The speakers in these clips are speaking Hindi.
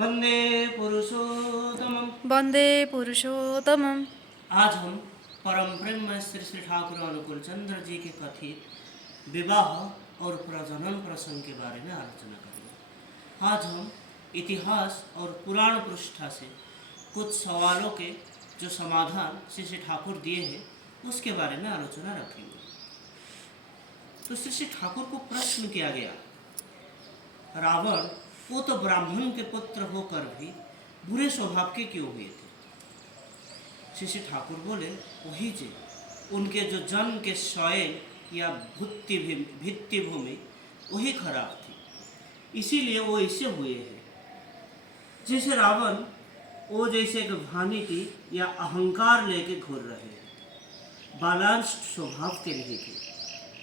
वंदे पुरुषोत्तमम। वंदे पुरुषोत्तमम। आज हम परम ब्रह्म श्री श्री ठाकुर अनुकूल चंद्र जी के कथित विवाह और प्रजनन प्रसंग के बारे में आलोचना करेंगे। आज हम इतिहास और पुराण पृष्ठा से कुछ सवालों के जो समाधान श्री श्री ठाकुर दिए हैं उसके बारे में आलोचना रखेंगे। तो श्री श्री ठाकुर को प्रश्न किया गया, रावण वो तो ब्राह्मण के पुत्र होकर भी बुरे स्वभाव के क्यों हुए थे? श्री ठाकुर बोले, वही जे उनके जो जन्म के शयन या भित्ति भूमि वही खराब थी, इसीलिए वो ऐसे हुए हैं। जैसे रावण वो जैसे एक भानिटी या अहंकार लेके घूर रहे हैं, बालांश स्वभाव के नहीं थे।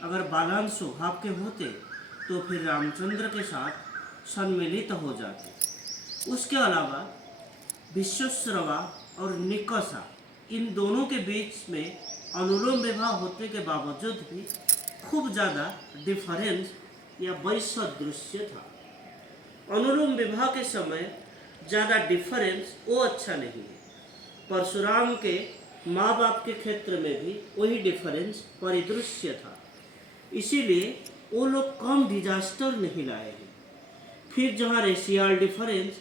अगर बालांश स्वभाव के होते तो फिर रामचंद्र के साथ सम्मिलित हो जाते। उसके अलावा विश्वश्रवा और निकषा इन दोनों के बीच में अनुलोम विवाह होने के बावजूद भी खूब ज़्यादा डिफरेंस या वैसादृश्य था। अनुलोम विवाह के समय ज़्यादा डिफरेंस वो अच्छा नहीं है। परशुराम के माँ बाप के क्षेत्र में भी वही डिफरेंस परिदृश्य था, इसीलिए वो लोग कम डिजास्टर नहीं लाए हैं। फिर जहाँ रेशियल डिफरेंस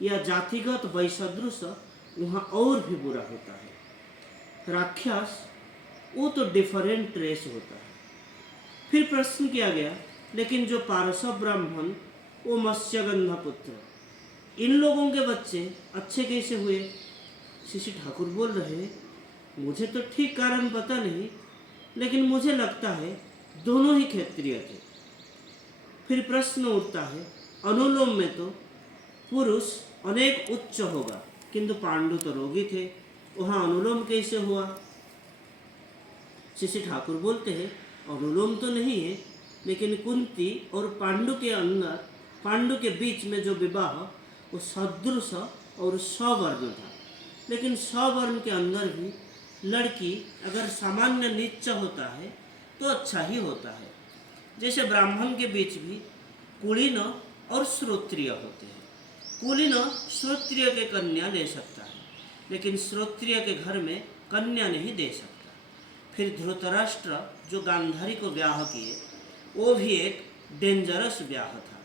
या जातिगत वैसादृश्य वहाँ और भी बुरा होता है। राक्षस वो तो डिफरेंट रेस होता है। फिर प्रश्न किया गया, लेकिन जो पारसव ब्राह्मण वो मत्स्यगंधा पुत्र, इन लोगों के बच्चे अच्छे कैसे हुए? श्री ठाकुर बोल रहे, मुझे तो ठीक कारण पता नहीं, लेकिन मुझे लगता है दोनों ही क्षत्रिय थे। फिर प्रश्न उठता है, अनुलोम में तो पुरुष अनेक उच्च होगा, किंतु पांडु तो रोगी थे, वहाँ अनुलोम कैसे हुआ? श्री ठाकुर बोलते हैं, अनुलोम तो नहीं है, लेकिन कुंती और पांडु के बीच में जो विवाह वो सदृश और सवर्ण था। लेकिन सवर्ण के अंदर भी लड़की अगर सामान्य नीच होता है तो अच्छा ही होता है। जैसे ब्राह्मण के बीच भी कुलीन और श्रोत्रिय होते हैं। कुलीन श्रोत्रिय के कन्या ले सकता है, लेकिन श्रोत्रिय के घर में कन्या नहीं दे सकता। फिर धृतराष्ट्र जो गांधारी को ब्याह किए वो भी एक डेंजरस ब्याह था।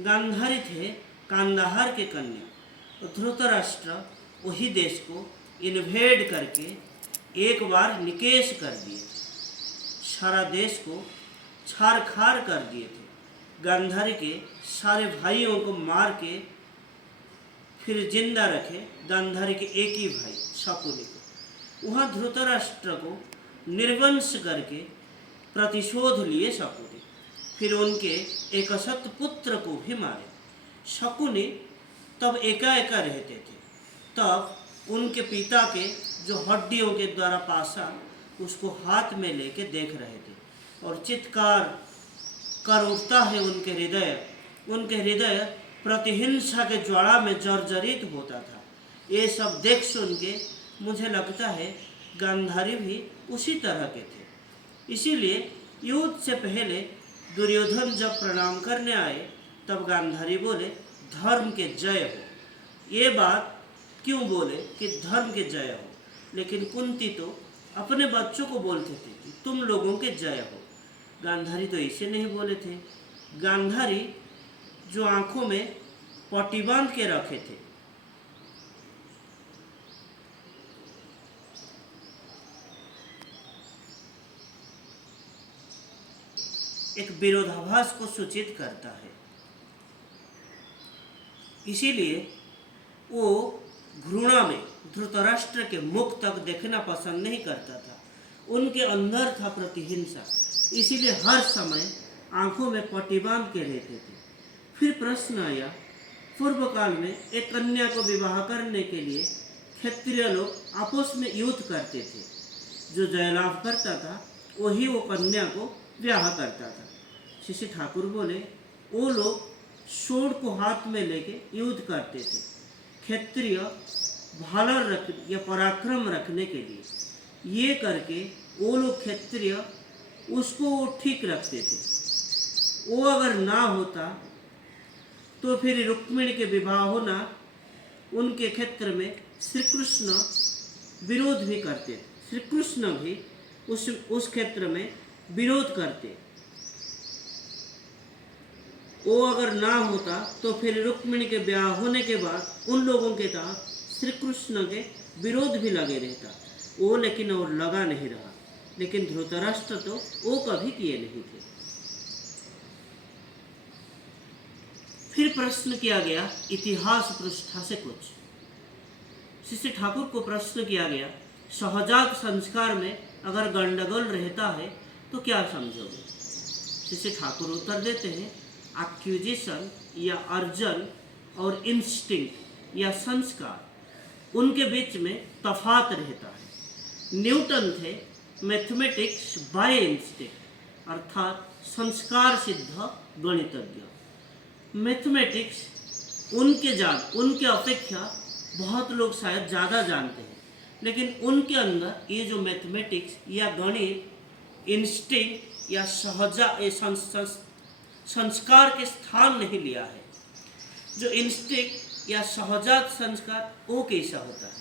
गांधारी थे कांदाहार के कन्या, धृतराष्ट्र वही देश को इन्वेड करके एक बार निकेश कर दिए, सारा देश को छार खार कर दिए थे। गांधारी के सारे भाइयों को मार के फिर जिंदा रखे गांधारी के एक ही भाई शकुनि को। वहाँ धृतराष्ट्र को निर्वंश करके प्रतिशोध लिए शकुनि। फिर उनके एकशत पुत्र को भी मारे। शकुनि तब एका रहते थे। तब उनके पिता के जो हड्डियों के द्वारा पासा उसको हाथ में लेके देख रहे थे और चित्कार कर उठता है उनके हृदय प्रतिहिंसा के ज्वाला में जर्जरित होता था। ये सब देख सुन के मुझे लगता है गांधारी भी उसी तरह के थे। इसीलिए युद्ध से पहले दुर्योधन जब प्रणाम करने आए तब गांधारी बोले, धर्म के जय हो। ये बात क्यों बोले कि धर्म के जय हो? लेकिन कुंती तो अपने बच्चों को बोलते थे कि तुम लोगों के जय हो। गांधारी तो ऐसे नहीं बोले थे। गांधारी जो आंखों में पट्टी बांध के रखे थे, एक विरोधाभास को सूचित करता है। इसीलिए वो घृणा में धृतराष्ट्र के मुख तक देखना पसंद नहीं करता था। उनके अंदर था प्रतिहिंसा, इसीलिए हर समय आंखों में पट्टी बांध के रहते थे। फिर प्रश्न आया, पूर्व काल में एक कन्या को विवाह करने के लिए क्षत्रिय लोग आपस में युद्ध करते थे। जो जयलाभ करता था वही वो कन्या को ब्याह करता था। श्री ठाकुर बोले, वो लोग स्वर्ण को हाथ में लेके युद्ध करते थे, क्षत्रिय भालर रख या पराक्रम रखने के लिए। ये करके वो लोग क्षत्रिय उसको वो ठीक रखते थे। वो अगर ना होता तो फिर रुक्मिणी के विवाह होना उनके क्षेत्र में श्री कृष्ण विरोध भी करते। श्री कृष्ण भी उस क्षेत्र में विरोध करते। वो अगर ना होता तो फिर रुक्मिणी के ब्याह होने के बाद उन लोगों के तहत श्री कृष्ण के विरोध भी लगे रहता। वो लेकिन और लगा नहीं रहा। लेकिन धृतराष्ट्र तो वो कभी किए नहीं थे। फिर प्रश्न किया गया इतिहास पृष्ठा से कुछ। श्री ठाकुर को प्रश्न किया गया, सहजात संस्कार में अगर गंडगोल रहता है तो क्या समझोगे? श्री ठाकुर उत्तर देते हैं, एक्विजिशन या अर्जन और इंस्टिंक्ट या संस्कार, उनके बीच में तफात रहता है। न्यूटन थे मैथमेटिक्स बाय इंस्टिंक्ट, अर्थात संस्कार सिद्ध गणितज्ञ। मैथमेटिक्स उनके अपेक्षा बहुत लोग शायद ज़्यादा जानते हैं, लेकिन उनके अंदर ये जो मैथमेटिक्स या गणित इंस्टिंक्ट या संस्कार के स्थान नहीं लिया है। जो इंस्टिंक्ट या सहजात संस्कार वो कैसा होता है?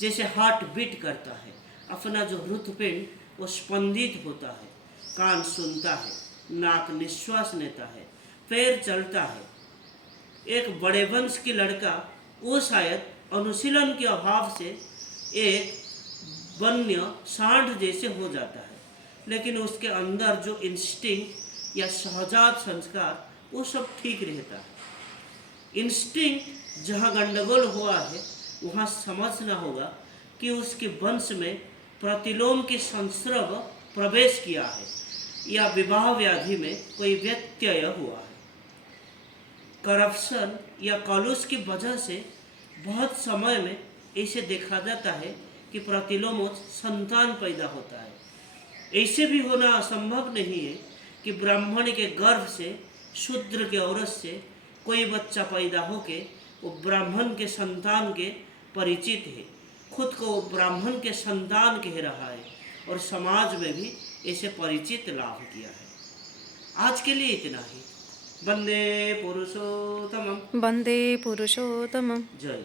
जैसे हार्ट बीट करता है, अपना जो हृदपिंड वो स्पंदित होता है, कान सुनता है, नाक निश्वास लेता है, पैर चलता है। एक बड़े वंश की लड़का वो शायद अनुशीलन के अभाव से एक वन्य सांड जैसे हो जाता है, लेकिन उसके अंदर जो इंस्टिंक्ट या सहजात संस्कार वो सब ठीक रहता है। इंस्टिंक्ट जहाँ गंडगोल हुआ है वहाँ समझना होगा कि उसके वंश में प्रतिलोम की संस्रव प्रवेश किया है या विवाह व्याधि में कोई व्यत्यय हुआ है। करप्शन या कलुष की वजह से बहुत समय में ऐसे देखा जाता है कि प्रतिलोमोच संतान पैदा होता है। ऐसे भी होना असंभव नहीं है कि ब्राह्मण के गर्भ से शूद्र के औरत से कोई बच्चा पैदा होके वो ब्राह्मण के संतान के परिचित है, खुद को वो ब्राह्मण के संतान कह रहा है और समाज में भी ऐसे परिचित लाभ किया है। आज के लिए इतना ही। वंदे पुरुषोत्तमम्। वन्दे पुरुषोत्तमम्। जय।